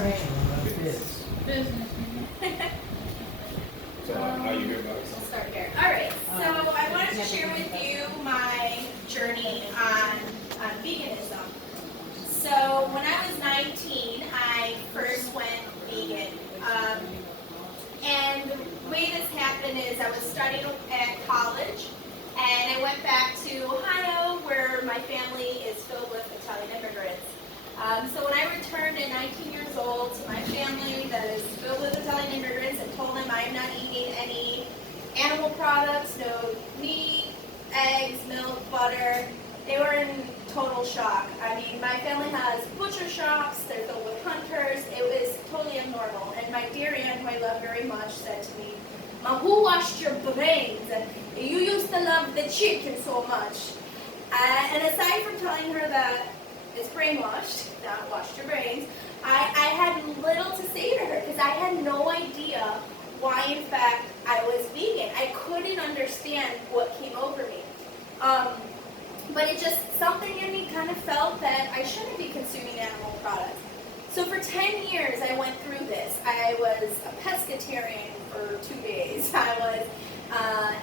right. Business. So how you hear about We'll it? start here. All right. So I wanted to share with you my journey on veganism. So when I was 19, I first went vegan. And the way this happened is I was studying at college, and I went back to Ohio, where my family is filled with Italian immigrants. So when I returned at 19 years old to my family that is filled with Italian immigrants and told them I am not eating any animal products, no meat, eggs, milk, butter, they were in total shock. I mean, my family has butcher shops, they're filled with hunters, it was totally abnormal. And my dear aunt, who I love very much, said to me, "Mom, who washed your brains? You used to love the chicken so much." And aside from telling her that it's brainwashed, not washed your brains, I had little to say to her because I had no idea why, in fact, I was vegan. I couldn't understand what came over me. But it just, something in me kind of felt that I shouldn't be consuming animal products. So for 10 years, I went through this. I was a pescatarian for 2 days. I was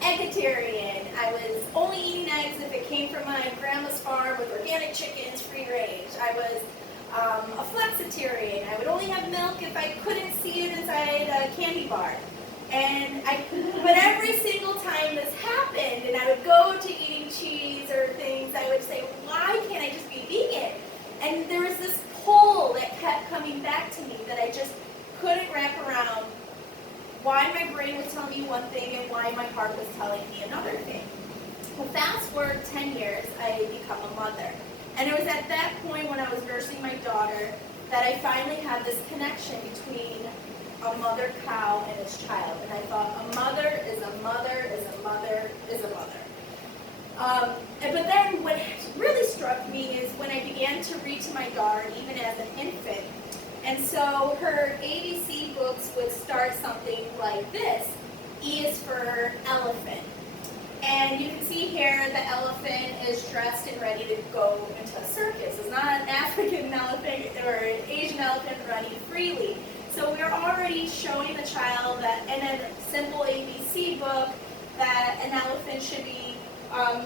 eggitarian. I was only eating eggs if it came from my grandma's farm with organic chickens, free range. I was a flexitarian. I would only have milk if I couldn't see it inside a candy bar. But every single time this happened, and I would go to eating cheese or things, I would say, why can't I just be vegan? And there was this pull that kept coming back to me that I just couldn't wrap around why my brain was telling me one thing and why my heart was telling me another thing. Well, fast forward 10 years, I become a mother. And it was at that point when I was nursing my daughter that I finally had this connection between a mother cow and its child. And I thought, a mother is a mother is a mother is a mother. But then what really struck me is when I began to read to my daughter, even as an infant. And so her ABC books would start something like this. E is for elephant. And you can see here the elephant is dressed and ready to go into a circus. It's not an African elephant or an Asian elephant running freely. So we're already showing the child that in a simple ABC book that an elephant should be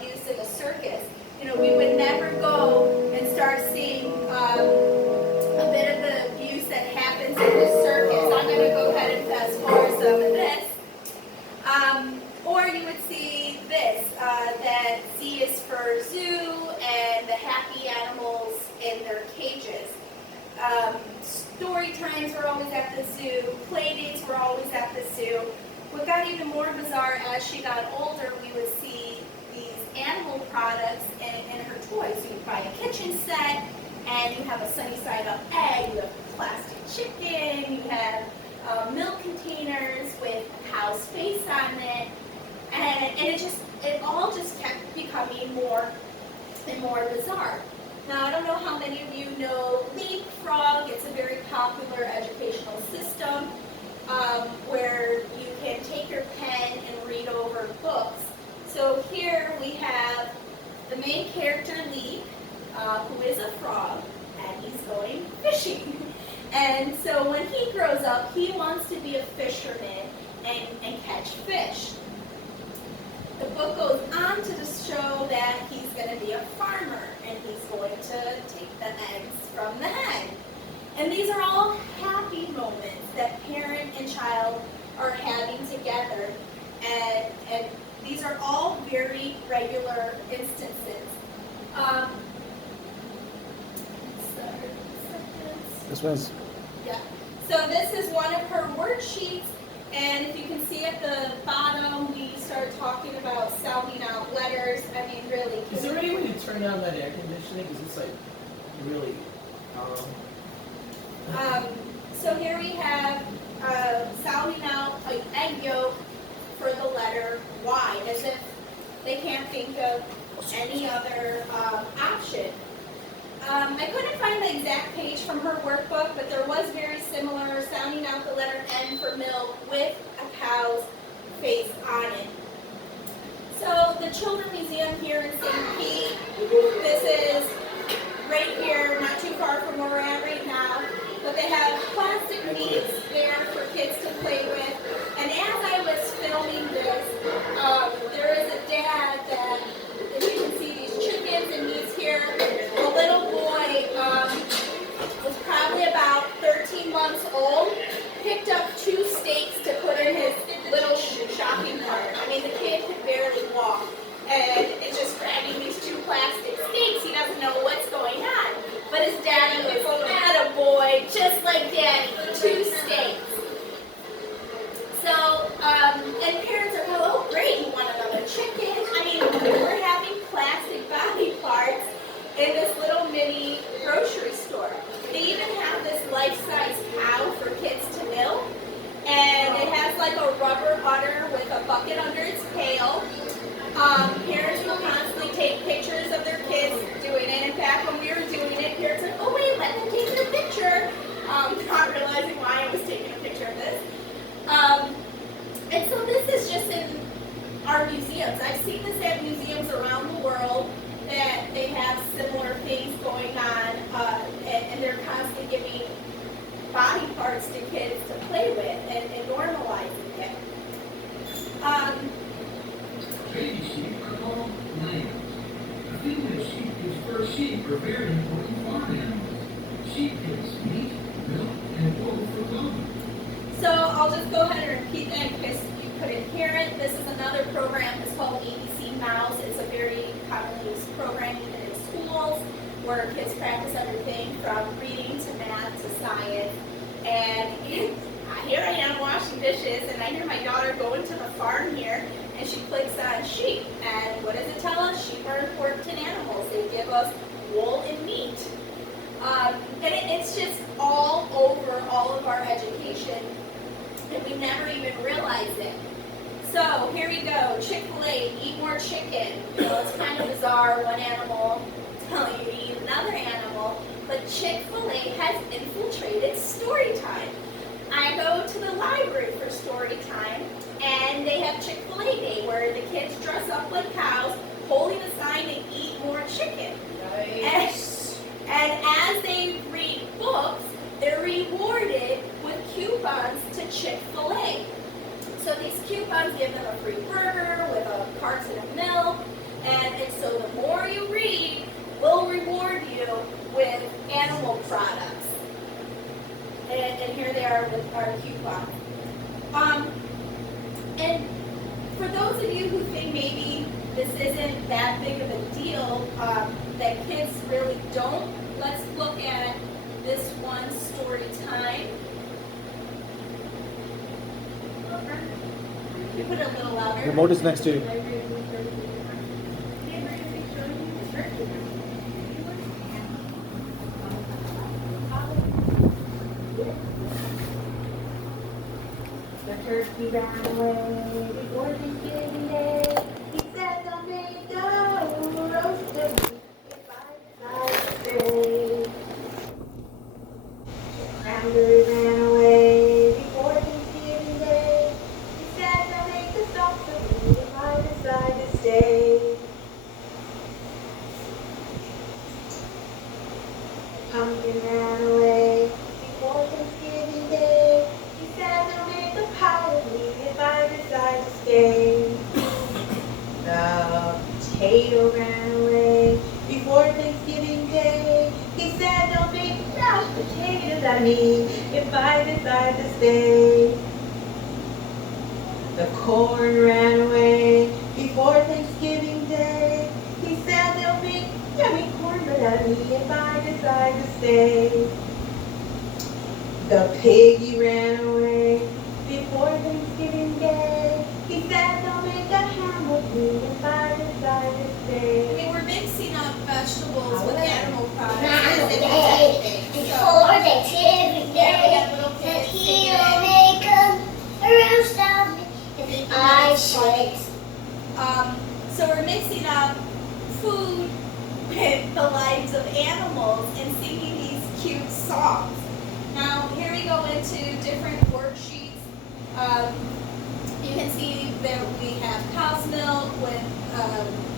used in a circus. You know, we would never go and start seeing a bit of the abuse that happens in the circus. I'm going to go ahead and fast forward some of this. Or you would see this, that Z is for zoo and the happy animals in their cages. Story times were always at the zoo. Play dates were always at the zoo. What got even more bizarre as she got older, we would see these animal products in her toys. So you buy a kitchen set, and you have a sunny side up egg, you have plastic chicken, you have milk containers with a cow's face on it, and it all just kept becoming more and more bizarre. Now, I don't know how many of you know Leapfrog. It's a very popular educational system where you can take your pen and read over books. So here we have the main character, Leap, who is a frog, and he's going fishing. And so when he grows up, he wants to be a fisherman and catch fish. The book goes on to show that he's going to be a farmer, and he's going to take the eggs from the hen. And these are all happy moments that parent and child are having together, and these are all very regular instances. This one's... Yeah. So this is one of her worksheets, and if you can see at the bottom, we start talking about sounding out letters. I mean, really. Is there any way to turn on that air conditioning? Because it's like really. So here we have sounding out an egg yolk for the letter Y, as if they can't think of any other option. I couldn't find the exact page from her workbook, but there was very similar, sounding out the letter N for milk with a cow's face on it. So the Children's Museum here in St. Pete, this is right here, not too far from where we're at right now, but they have like Daddy, 2 steaks. So, and parents are, oh great, you want another chicken? I mean, we're having plastic body parts in this little mini grocery store. They even have this life-size cow for kids to milk, and it has like a rubber udder with a bucket under its tail. Parents will constantly take pictures of their kids doing it. In fact, when we were doing it, parents said, oh wait, let me take your picture. Not realizing why I was taking a picture of this. And so this is just in our museums. I've seen this at museums around the world that they have similar things going on, and they're constantly giving body parts to kids to play with and normalizing it. Baby sheep are called lambs. A female sheep gives birth. Sheep are very important farm animals. Sheep gives meat, milk, and wool for clothing. So I'll just go ahead and repeat that because you couldn't hear it. This is another program. It's called ABC Mouse. It's a very commonly used program even in schools where kids practice everything from reading to math to science. And here I am washing dishes, and I hear my daughter go into the farm here, and she clicks on sheep. And what does it tell us? Sheep are important animals. They give us wool and meat. And it's just all over all of our education, and we never even realize it. So here we go, Chick-fil-A, eat more chicken. You know, it's kind of bizarre, one animal telling you to eat another animal, but Chick-fil-A has infiltrated story time. I go to the library for story time, and they have Chick-fil-A Day where the kids dress up like cows, holding a sign and eat more chicken. Nice. And as they read books, they're rewarded with coupons to Chick-fil-A. So these coupons give them a free burger with a carton of milk, and so the more you read, we'll reward you with animal products. And here they are with our coupons. And for those of you who think maybe this isn't that big of a deal, that kids really don't, let's look at this one story time. You put it a little louder. The remote is next to you. The turkey ran away before Thanksgiving Day. He said, "Don't make no roasted meat if I decide to stay." Cranberry ran away before Thanksgiving Day. He said, "Don't make the salsa meat if I decide to stay." Pumpkin ran away before Thanksgiving Day. He said, "Don't make a pie of me if I decide to stay." The potato ran away before Thanksgiving Day. He said, "Don't make mashed potatoes out of me if I decide to stay." The corn ran away before Thanksgiving Day. He said, "They'll make yummy cornbread out of me if I decide to stay." The piggy ran away before Thanksgiving Day. He said, "They'll make a ham with me if I decide to stay." Okay, we're mixing up vegetables with animal products. Before Thanksgiving Day, that he'll make a roast of me if I should. So we're mixing up food with the lives of animals and singing these cute songs. Now here we go into different worksheets. You can see that we have cow's milk with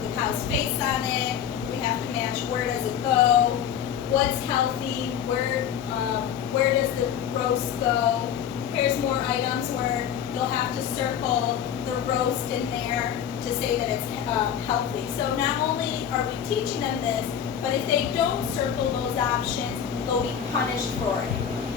the cow's face on it. We have to match where does it go, what's healthy, where does the roast go. Here's more items where you'll have to circle the roast in there to say that it's healthy. So not only are we teaching them this, but if they don't circle those options, they'll be punished for it.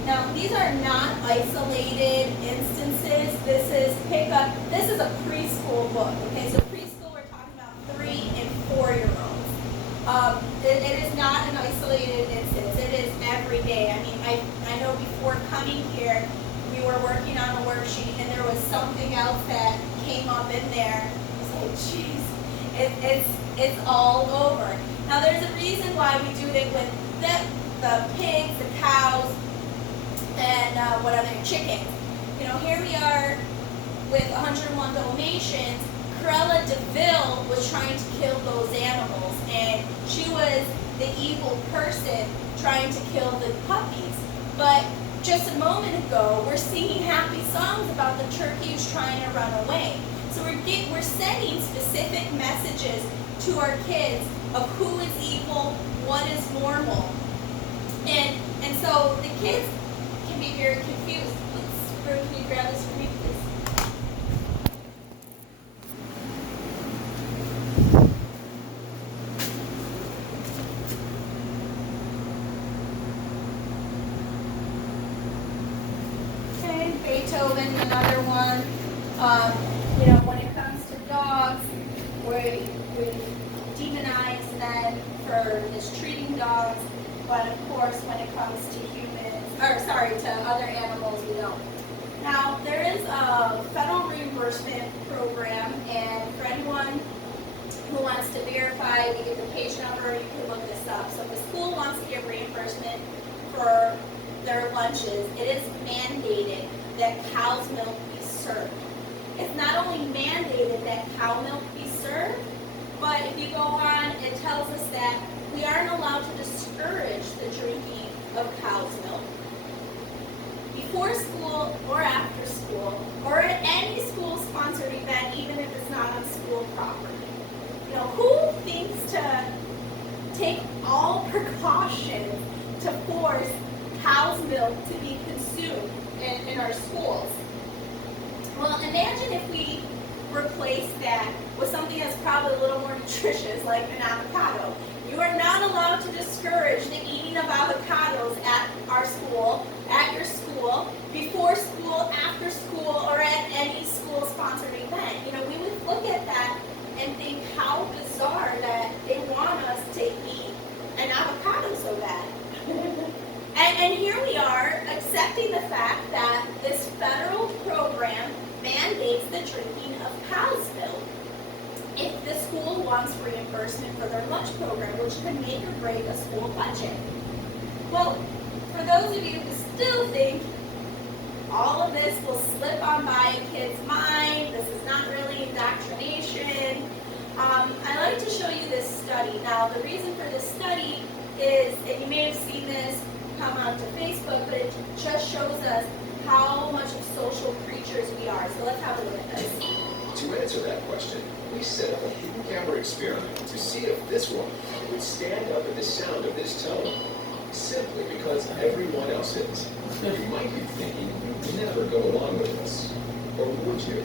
Now, these are not isolated instances. This is a preschool book, okay? So preschool, we're talking about 3 and 4-year-olds. It is not an isolated instance. It is every day. I mean, I know before coming here, we were working on a worksheet and there was something else that came up in there. It's like, geez, it's all over. Now there's a reason why we do it with the pigs, the cows, and what other chickens. You know, here we are with 101 Dalmatians. Cruella de Vil was trying to kill those animals, and she was the evil person trying to kill the puppies. But just a moment ago, we're singing happy songs about the turkey who's trying to run away. So we're sending specific messages to our kids of who is evil, what is normal. And so the kids can be very confused. Oops, Rue, can you grab this for me, please? Okay, Beethoven, another one. You know, when it comes to dogs, we demonize them for mistreating dogs, but of course when it comes to to other animals, we don't. Now, there is a federal reimbursement program, and for anyone who wants to verify, you get the page number, you can look this up. So if the school wants to get reimbursement for their lunches, it is mandated that cow's milk be served. It's not only mandated that cow milk be served, but if you go on, it tells us that we aren't allowed to discourage the drinking of cow's milk. Before school or after school, or at any school-sponsored event, even if it's not on school property. You know, who thinks to take all precautions to force cow's milk to be consumed in our schools? Well, imagine if we replace that with something that's probably a little more nutritious, like an avocado. You are not allowed to discourage the eating of avocados at our school, at your school, before school, after school, or at any school-sponsored event. You know, we would look at that and think how bizarre that they want us to eat an avocado so bad. And here we are accepting the fact that this federal program mandates the drinking of cow's milk if the school wants reimbursement for their lunch program, which can make or break a school budget. Well, for those of you who still think all of this will slip on by a kid's mind, this is not really indoctrination, I like to show you this study. Now, the reason for this study is, and you may have seen this come out to Facebook, but it just shows us how much of social creatures we are. So let's have a look at this. To answer that question, we set up a hidden camera experiment to see if this one would stand up at the sound of this tone, simply because everyone else is. You might be thinking you'd never go along with this, or would you?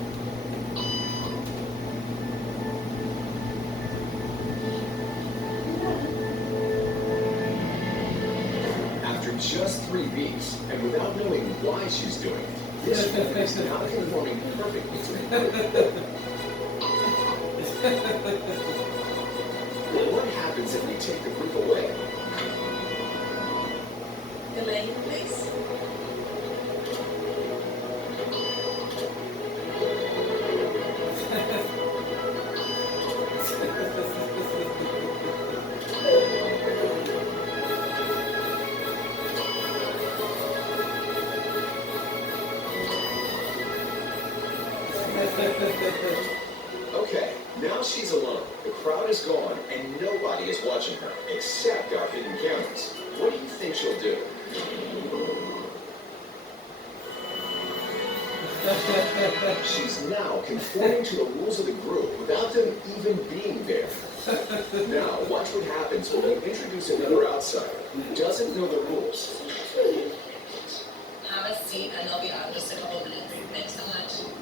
After just 3 weeks, and without knowing why she's doing it, this woman is now conforming perfectly to her. Well, what happens if we take the group away? Elaine, please. Okay, now she's alone. The crowd is gone, and nobody is watching her, except our hidden cameras. What do you think she'll do? She's now conforming to the rules of the group without them even being there. Now, watch what happens when we introduce another outsider who doesn't know the rules. Have a seat, and they'll be out in just a couple minutes. Thanks so much.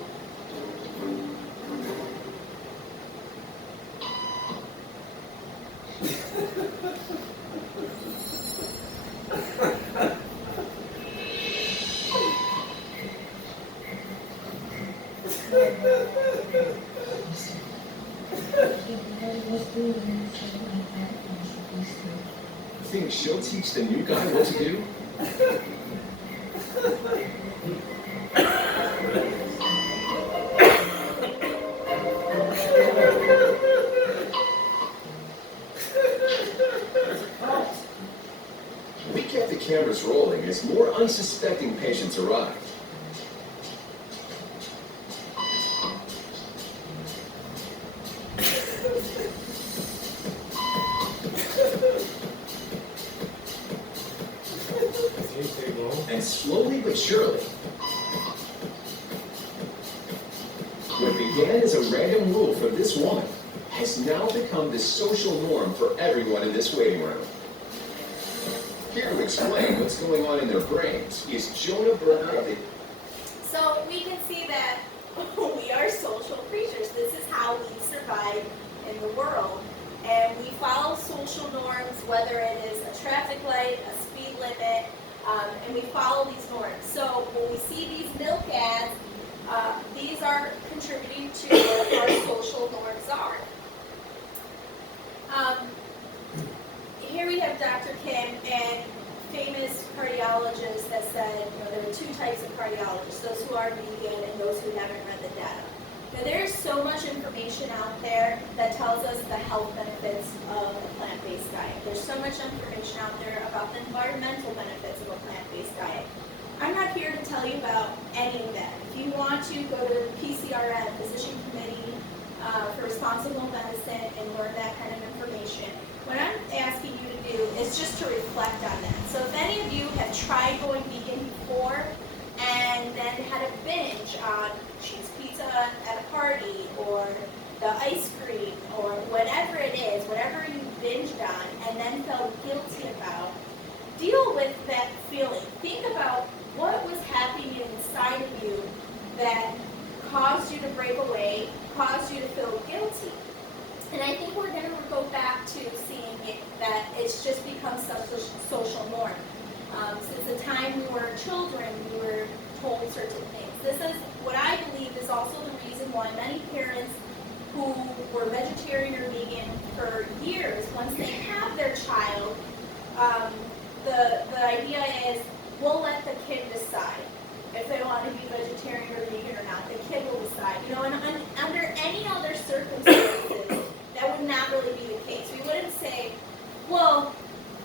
Think she'll teach the new guy what to do? We kept the cameras rolling as more unsuspecting patients arrived. And slowly but surely, what began as a random rule for this woman has now become the social norm for everyone in this waiting room. Here to explain what's going on in their brains is Jonah Berger of the... So we can see that we are social creatures. This is how we survive in the world. And we follow social norms, whether it is a traffic light, a speed limit, and we follow these norms. So when we see these milk ads, these are contributing to what our social norms are. Here we have Dr. Kim, and famous cardiologist that said, there are two types of cardiologists, those who are vegan and those who haven't read the data. Now, there's so much information out there that tells us the health benefits of a plant-based diet. There's so much information out there about the environmental benefits of a plant-based diet. I'm not here to tell you about any of that. If you want to, go to PCRM, Physician Committee for Responsible Medicine, and learn that kind of information. What I'm asking you to do is just to reflect on that. So if any of you have tried going vegan before and then had a binge on cheese pizza at a party or the ice cream or whatever it is, whatever you binged on and then felt guilty about, deal with that feeling. Think about what was happening inside of you that caused you to break away, caused you to feel guilty. And I think we're going to go back to seeing it, that it's just become such a social norm. Since the time we were children, we were told certain things. This is what I believe is also the reason why many parents who were vegetarian or vegan for years, once they have their child, the idea is we'll let the kid decide if they want to be vegetarian or vegan or not. The kid will decide. And under any other circumstances, that would not really be the case. We wouldn't say, well,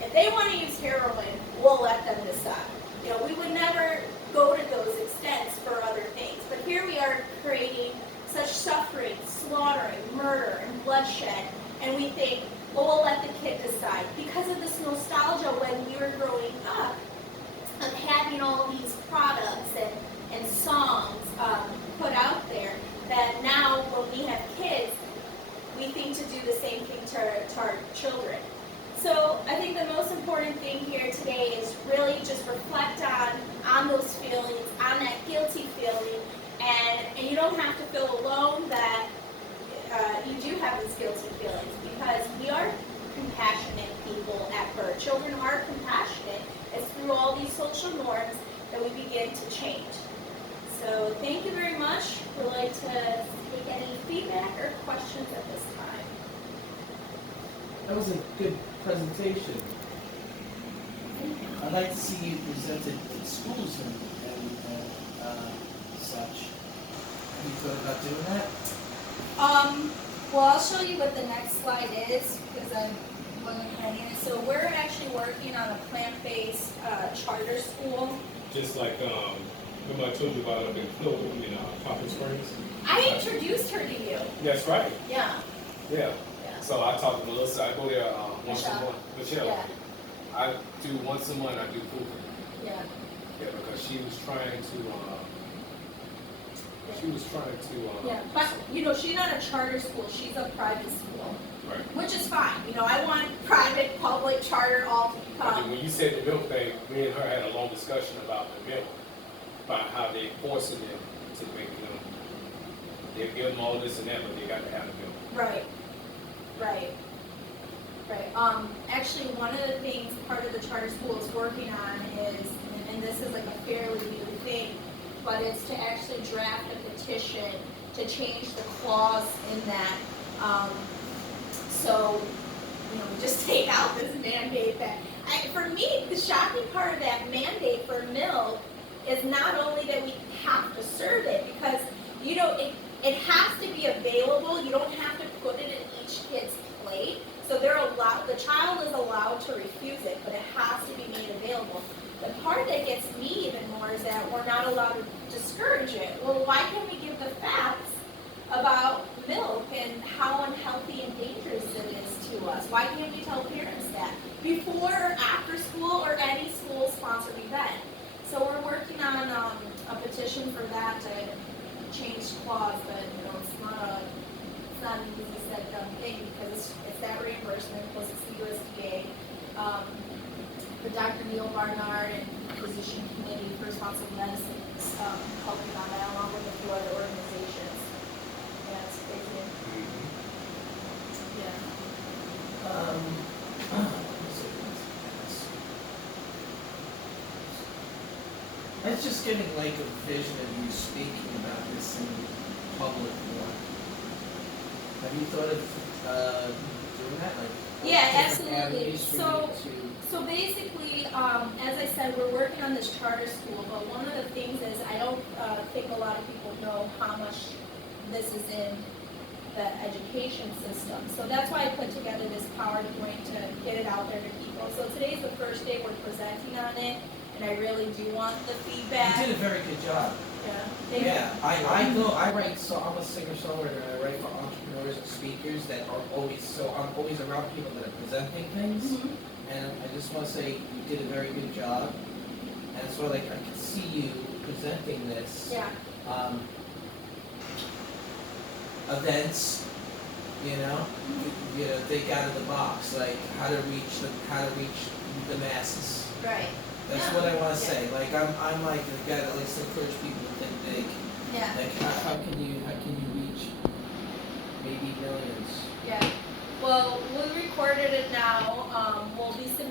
if they want to use heroin, we'll let them decide. We would never go to those extents for other things. But here we are creating such suffering, slaughtering, murder, and bloodshed, and we think, well, we'll let the kid decide. Because of this nostalgia when we were growing up, of having all these products and songs put out there, that now when we have kids, we think to do the same thing to our children. So I think the most important thing here today is really just reflect on those feelings, on that guilty feeling, and you don't have to feel alone that you do have these guilty feelings, because we are compassionate people at birth. Children are compassionate. It's through all these social norms that we begin to change. So thank you very much. We'd like to take any feedback or questions at this time. That was a good presentation. I'd like to see you presented in schools and such. Have you thought about doing that? Well, I'll show you what the next slide is, because I wasn't planning it. So we're actually working on a plant-based charter school. Just like, remember I told you about up in Clover, Coppin Springs? I introduced her to you. That's right. Yeah. Yeah. Yeah. So I talk to Melissa. I go there once a Michelle. month. Michelle. Yeah. I do once a month. I do cooking. Yeah. Yeah, because she was trying to. Yeah, but she's not a charter school, she's a private school. Right. Which is fine. I want private, public, charter all to I mean, come. when you said the milk thing, me and her had a long discussion about the milk, about how they forcing them to make them. They give them all this and that, but they got to have the milk. Right. Actually, one of the things part of the charter school is working on is, and this is like a fairly new thing, but it's to actually draft a petition to change the clause in that. So, we just take out this mandate that For me, the shocking part of that mandate for milk is not only that we have to serve it, because it has to be available. You don't have to put it in each kid's plate. So the child is allowed to refuse it, but it has to be made available. The part that gets me even more is that we're not allowed to discourage it. Well, why can't we give the facts about milk and how unhealthy and dangerous it is to us? Why can't we tell parents that before or after school or any school-sponsored event? So we're working on a petition for that to change clause, but it's not an easy said done thing, because it's that reimbursement plus it's the USDA. The Dr. Neil Barnard and Physician Committee for Responsible Medicine is helping on that, along with a few other organizations. Yeah, it's crazy. I was just getting like a vision of you speaking about this in public more. Have you thought of doing that? Like, Yeah, different absolutely. avenues for you So basically, as I said, we're working on this charter school, but one of the things is I don't think a lot of people know how much this is in the education system. So that's why I put together this PowerPoint to get it out there to people. So today's the first day we're presenting on it, and I really do want the feedback. You did a very good job. Yeah, thank you. Yeah, I write, so I'm a singer-songwriter, and I write for entrepreneurs and speakers that are I'm always around people that are presenting things. Mhm. And I just want to say you did a very good job. And so like I can see you presenting this. Yeah. Events, think out of the box, like how to reach the masses. Right. That's Yeah. what I want to Yeah. say. Like I'm like the guy that likes to encourage people to think big. Yeah. Like how can you reach maybe millions? Yeah. Well, we recorded it now. We'll be submitting